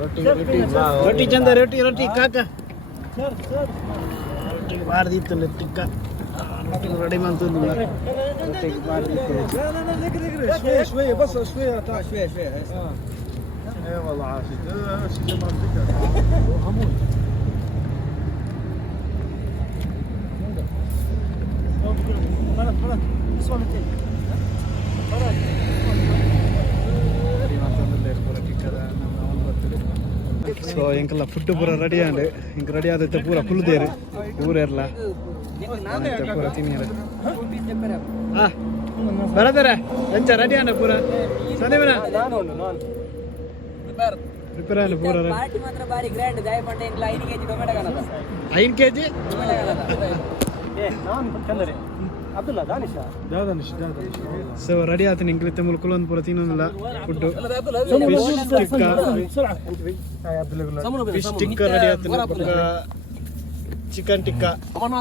रोटी चंदा रोटी काका रोटी बाहर दी तो टिक्का रोटी रेडी मानतुंది रोटी बाहर दी شويه بس شويه اي والله عاشق ಸೊ ಇಂಕಲ್ಲ ಫುಡ್ ಪೂರ ರೆಡಿ ಆಂಡ್ ಇಂಕ ರೆಡಿ ಆದೈತೆ ಪೂರ ಫುಲ್ ದೇರು ಊರೆಲ್ಲ ಪೂರ ತಿನ್ನಿರ ಹಾ ಬರದಾರೆ ಎಂಚ ರೆಡಿ ಆಂಡ್ ಪೂರ ಸಂದೇವನ ಪ್ರಿಪೇರ್ ಆಂಡ್ ಪೂರ ಪಾರ್ಟಿ ಮಾತ್ರ ಬಾರಿ ಗ್ರ್ಯಾಂಡ್ ಗಾಯ ಪಂಡೆ ಇಂಕ್ಲ 5 kg ಟೊಮೆಟೊ ಕನದ 5 kg ನಾನು ಕಂದರೆ ಅಬ್ದುಲ್ಲಾ ದಾನಿಶ್ ಸೊ ರೆಡಿ ಆತನ ಇಂಕ್ಲಿತೆ ಮುಲ್ಕುಲೊಂದು ಪೂರ ತಿನ್ನೋದಿಲ್ಲ ಫುಡ್ ಫಿಶ್ ಟಿಕ್ಕಾ ರೆಡಿ ಆತನ ಪಕ್ಕ ಚಿಕನ್ ಟಿಕ್ಕಾ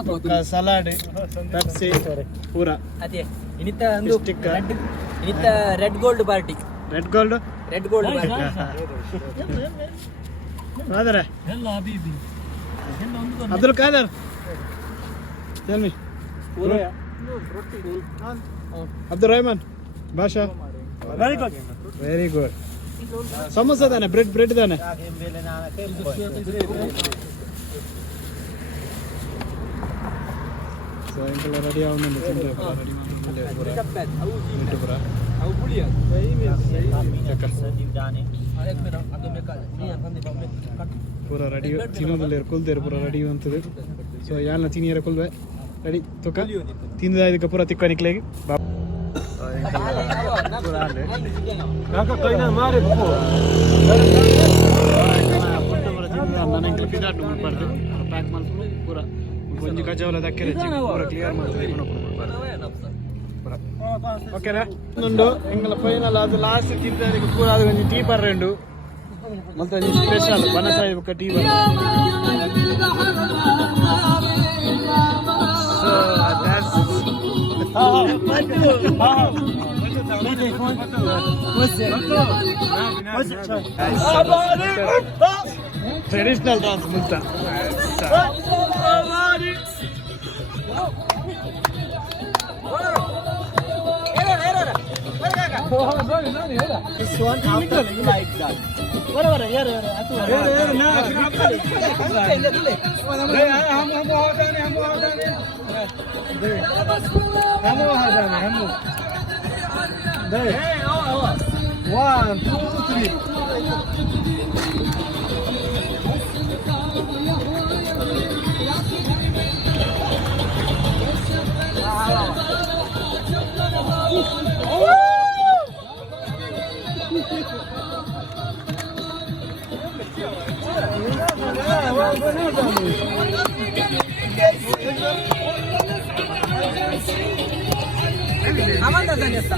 ಪಕ್ಕ ಸಲಾಡ್ ಪೆಪ್ಸಿ ಪೂರ ಅದೇ ಇನಿತ ಒಂದು ಟಿಕ್ಕಾ ಇನಿತ red gold party red gold party ರಾದರ ಎಲ್ಲ ಹಬೀಬಿ Abdul Khadar tell me Abdul Rahman Basha very good samosa ತಾನೆ ಬ್ರೆಡ್ ತಾನೆ ಸೊ ಇಂಕಲ್ಲ ರೆಡಿ ಆവുന്നുണ്ട് ತಿಂದ್ರೆ ಪೂರ ರೆಡಿ ತಿನ್ನೋದಿಲ್ಲ ಕುಲ್ದೇರು ಪೂರ ರೆಡಿ ಅಂತದ್ದು ಸೊ ಯಾರನ್ನ ತಿನ್ನಿಯರ ಕುಲ್ವೆ ರೆಡಿ ತುಕ ತಿಂದ ಇದಕ್ಕೆ ಪೂರ ತಿಕ್ಕ ನಿಕ್ಲೆಗೆ ನನಗೆ ಪಿದಾಟ್ ಮಾಡ್ಬಾರ್ದು ಪ್ಯಾಕ್ ಮಾಡ್ಕೊಂಡು ಪೂರ ಒಂಜಿ ಕಜಾವಲ ದಕ್ಕರೆ ಪೂರ ಕ್ಲಿಯರ್ ಮಾಡ್ತದೆ ಓಕೆನಾ ಒಂದು ಎಂಗಲ ಫೈನಲ್ ಅದು ಲಾಸ್ಟ್ ತಿಂದ ಪೂರ ಅದು ಒಂಜಿ ಟೀ ಬರ್ರೆಂಡು ಮತ್ತೆ ಒಂಜಿ ಸ್ಪೆಷಲ್ ಬನಸಾಯಿ ಬೊಕ್ಕ ಟೀ ಬರ್ರೆ ಸೊ ಟ್ರೆಡಿಷನಲ್ ಡಾನ್ಸ್ ಮುಕ್ತ This one after you like that. Whatever, yeah. One, two, three. aman da zanesta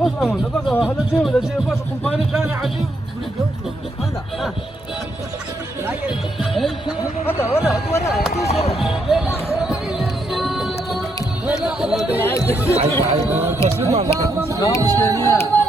بص هذا جيب بص كومباني ثاني عجيب هذا هذا تسليم على لا مشكلة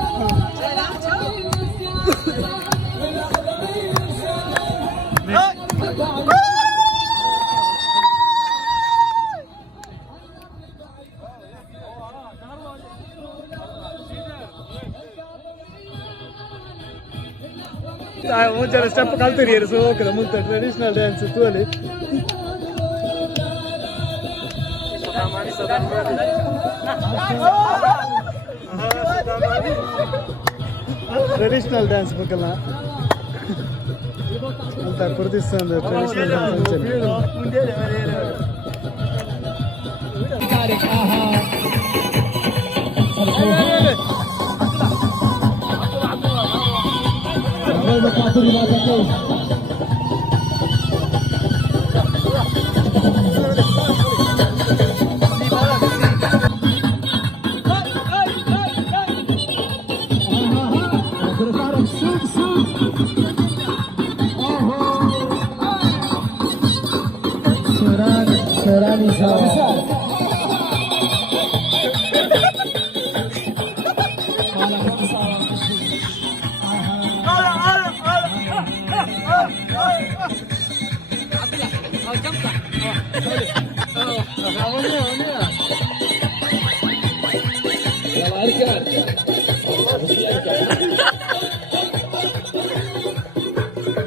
ಮುಂಚೆ ಸ್ಟೆಪ್ ಕಲ್ತೀರಿ ಸೊ ಹೋಗ್ತದೆ ಮುಂದೆ ಟ್ರೆಡಿಷನಲ್ ಡ್ಯಾನ್ಸ್ ತೋಲಿ ಟ್ರೆಡಿಷನಲ್ ಡ್ಯಾನ್ಸ್ ಬೇಕಲ್ಲ ಅಂತ ಕುರ್ದಿಸ್ತಾನ್ ಟ್ರೆಡಿಷನಲ್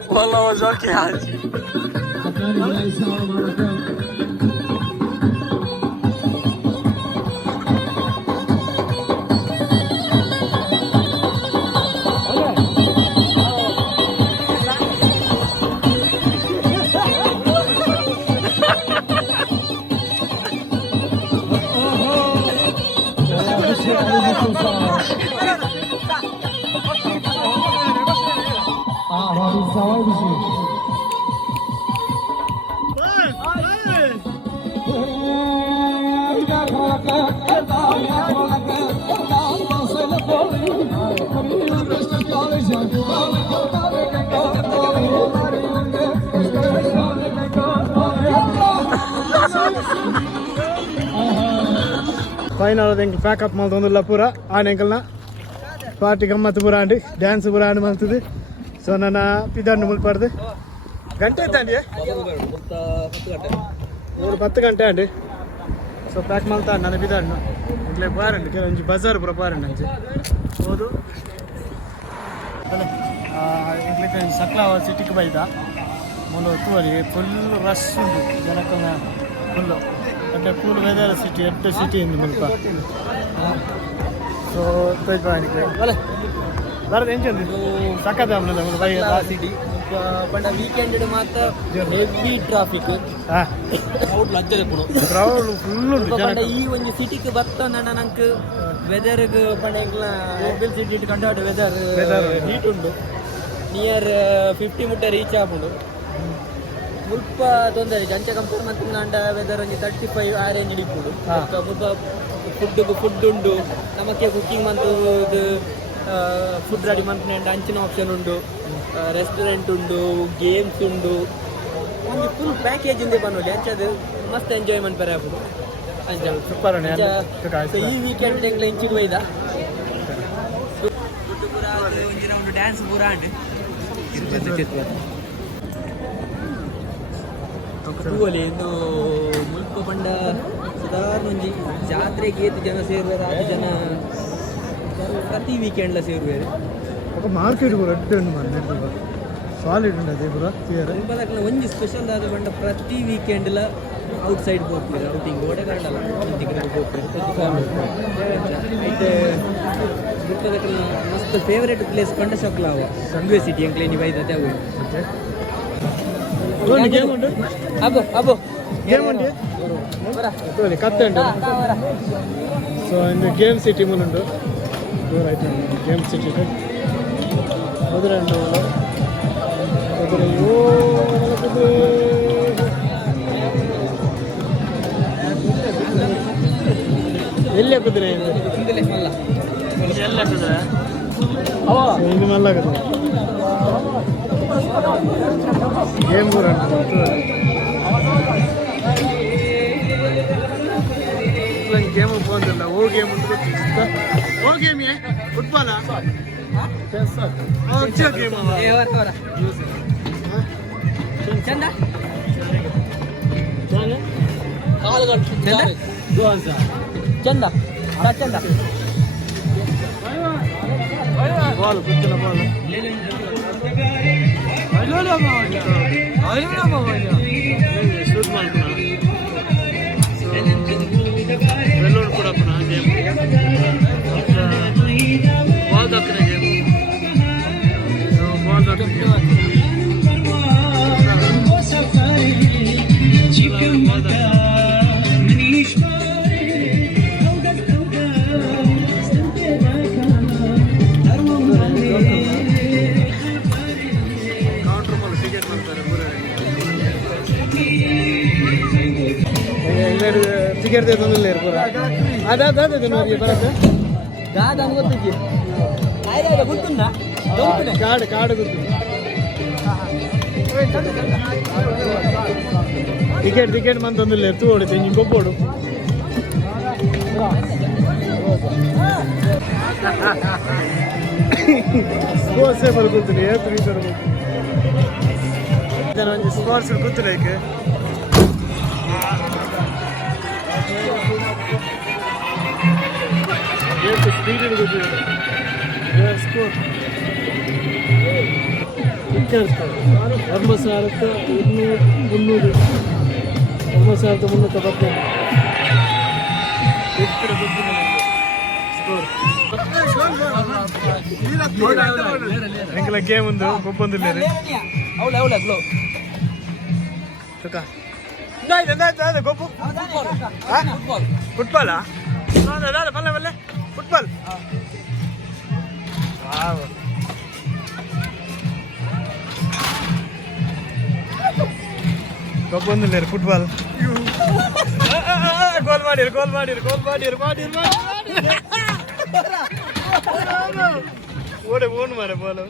والله وجهك يا حاج ಫೈನಲ್ ಎಂಕ್ ಪ್ಯಾಕಪ್ ಮಾಡ್ತೊಂದಿಲ್ಲ ಪೂರ ಆನ್ ಎಂಕಲ್ನ ಪಾರ್ಟಿ ಗಮ್ಮತ್ತು ಪೂರ ಅಂಡಿ ಡ್ಯಾನ್ಸ್ ಪೂರ ಆಡಿ ಮಾಡ್ತದೆ ಸೊ ನನ್ನ ಪಿದಾಂಡು ಮುಲ್ಪಾರ್ದು ಗಂಟೆ ಇದ್ದಂಡಿ 10 ಗಂಟೆ ಅಂಡಿ ಸೊ ಪ್ಯಾಕ್ ಮಾಡ್ತಾ ನನ್ನ ಪಿದಾಂಡು ಇಲ್ಲೇ ಬಾರಂడి ಕೆಲವೊಂದು ಬಜಾರ್ ಪೂರ ಬಾರಂడి ಅಂಚೆ ಹೌದು ಇಂಗ್ಲಿಷ್ ಸಕ್ಲಾವ ಸಿಟಿಗೆ ಬೈದ ಮೊನ್ನೆ ತೋರಿ ಫುಲ್ ರಶ್ ಉಂಟು ಜನಕ್ಕನ್ನ ಫುಲ್ಲು అంటే కూల్ వెదర్ సిటీ ఎట్ట సిటీ ఉంది ముల్ప సో ಬರೋದು ಎಂಚಂದು ಸಕ್ಕತ್ತ ಸಿಟಿ ಪಂಡ ವೀಕೆಂಡ್ ಮಾತ್ರ ಹೆವಿ ಟ್ರಾಫಿಕ್ ಕ್ರೌಡ್ ಫುಲ್ ಉಂಟು ಪಂಡ ಈ ಒಂದು ಸಿಟಿಗೆ ಬರ್ತಂದ ನಂಗೆ ವೆದರ್ಗೆ ಪಂಡ ಹೆಬ್ಬಲ್ ಸಿಟಿ ಕಂಡಾಡು ವೆದರ್ ಹೀಟ್ ಉಂಟು ನಿಯರ್ 50 ಮುಟ್ಟ ರೀಚ್ ಆಗ್ಬೋದು ಮುಲ್ಪ ತೊಂದರೆ ಅಂಚೆ ಕಂಪೇರ್ ಮಂತ ವೆದರ್ ಒಂದು 35 ಆ ರೇಂಜ್ ಇಪ್ಪುಡು ಮುಲ್ಪ ಫುಡ್ ಉಂಡು ನಮಗೆ ಕುಕಿಂಗ್ ಮಂತು ಇದು ಫುಡ್ ರೆಡಿ ಮಂತ್ ಅಂಚಿನ ಆಪ್ಷನ್ ಉಂಡು ರೆಸ್ಟೋರೆಂಟ್ ಉಂಡು ಗೇಮ್ಸ್ ಉಂಡು ಒಂದು ಫುಲ್ ಪ್ಯಾಕೇಜ್ ಇಂದ ಬನ್ನೋಲಿ ಅಂಚದು ಮಸ್ತ್ ಎಂಜಾಯ್ಮೆಂಟ್ ಬರ ಆಗ್ಬೋದು ಅಂಚ ಸೂಪರ್ ಈ ವೀಕೆಂಡ್ ಎಂಗ್ಲ ಇಂಚಿಡು ಒಯ್ದ ಫುಡ್ ಪೂರ ಒಂಜಿ ರೌಂಡ್ ಡ್ಯಾನ್ಸ್ ಪೂರ ಅಂಡ್ ತೂವಲಿ ಇನ್ನು ಮುಲ್ಪ ಪಂಡ ಸಾಧಾರಣ ಒಂಜಿ ಜಾತ್ರೆಗೆ ಏತು ಜನ ಸೇರುವರು 6 ಜನ ಪ್ರತಿ ವೀಕೆಂಡ್ಲ ಸೇರುವೇರು ఒక మార్కెట్ కూడా రెడ్ ఉంది మన నెట్ సాలిడ్ ఉండదు బ్రో క్లియర్ ఇంపదకల ಒಂಜಿ ಸ್ಪೆಷಲ್ ಆದ ಬಂಡ ಪ್ರತಿ ವೀಕೆಂಡ್ಲ ಔಟ್ ಸೈಡ್ ಹೋಗ್ತೀರಾ ಔಟಿಂಗ್ ಓಡೆ ಕಾಣಲ್ಲ ಇಂಟಿಗೆ ಹೋಗ್ತೀರಾ ಐತೆ ಇಂಪದಕಲ ಮಸ್ತ್ ಫೇವರೇಟ್ ಪ್ಲೇಸ್ ಪಂಡ ಸಕ್ಲಾವ ಸಂಗ್ವೆ ಸಿಟಿ ಅಂಕ್ಲೆ ನಿ ಬೈದ ತಾವು ಓಕೆ ಗೇಮ್ ಉಂಟು ಅಬೋ ಗೇಮ್ ಉಂಟು ಬರ ತೋಲಿ ಕತ್ತೆ ಉಂಟು ಸೊ ಇಂದು ಗೇಮ್ ಸಿಟಿ ಮುನುಂಡು ದೂರ ಆಯ್ತು ಗೇಮ್ ಸಿಟಿ ಕುದುರೆಂಡು ಕುದುರೆ ಎಲ್ಲೇ ಕುದುರೆ ಎಲ್ಲ ಕುದುರೆ ಇದು ಮಲ್ಲ ಕುದುರೆ ಗೇಮ್ ಕೂಡ ಗೇಮ್ ಬಂದಿಲ್ಲ ಗೇಮ್ ಉಂಟು ಓ ಗೇಮ್ ಫುಟ್ಬಾಲ್ ಗೇಮ್ ಚಂದ ಚಂದ ಚಂದ ಬಾಲ್ ಗೊತ್ತಿಲ್ಲ ಬಾಲ್ ಶೂಟ್ ಮಾಡ್ಕೊಳ ಬೆಲ್ಲೂರು ಕೂಡ ಪುನಃ ಗೇಮ್ ಬಾಲ್ ದಕ್ಕನ ಗೇಮ್ ಬಾಲ್ ದಕ್ಕನ ಗೇಮ್ ಟಿಕೆಟ್ ತಂದಿಲ್ಲ ಪೂರ ಅದಾದ ಬರತ್ತೆ ಗೊತ್ತುಂಟಾ ಕಾಡು ಗೊತ್ತು ಟಿಕೆಟ್ ಮಂತ್ ತಂದಿಲ್ಲ ತೂ ಹೊಡಿತೆ ಹಿಂಗೆ ಗೊಬ್ಬೋಡು ಸೇಫಲ್ಲಿ ಕೂತೀನಿ ಸ್ಪೋರ್ಟ್ಸ್ ಕೂತಿಲ್ಲ ಈಕೆ ಸ್ಪೀಡ್ ಗೊತ್ತಿಲ್ಲ ಸ್ಕೋರ್ ಧರ್ಮಸ್ಥಳಕ್ಕೆ 300 ಧರ್ಮಸ್ಥಳಕ್ಕೆ 370 ಎಂಕಲ ಗೇಮ್ ಒಂದು ಗೊಬ್ಬೊಂದಿಲ್ಲ ಗೊಬ್ಬು ಫುಟ್ಬಾಲಾ ಬಲ್ಲೆ ಬಲ್ಲೆ ಫುಟ್ಬಾಲ್ ಗೊಬ್ಬೊಂದಿಲ್ಲ ಫುಟ್ಬಾಲ್ ಗೋಲ್ ಮಾಡಿರು ಓಡೆ ಓನ್ ಮಾರೆ ಬಾಲು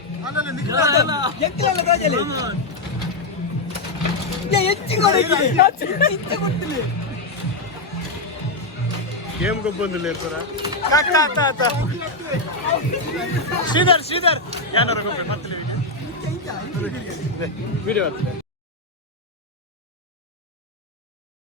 ಗೇಮ್ ಗೊಬ್ಬೊಂದಿಲ್ಲ ಪೂರ ಶ್ರೀಧರ್ ಏನಾರ ಮತ್ತೆ ವಿಡಿಯೋ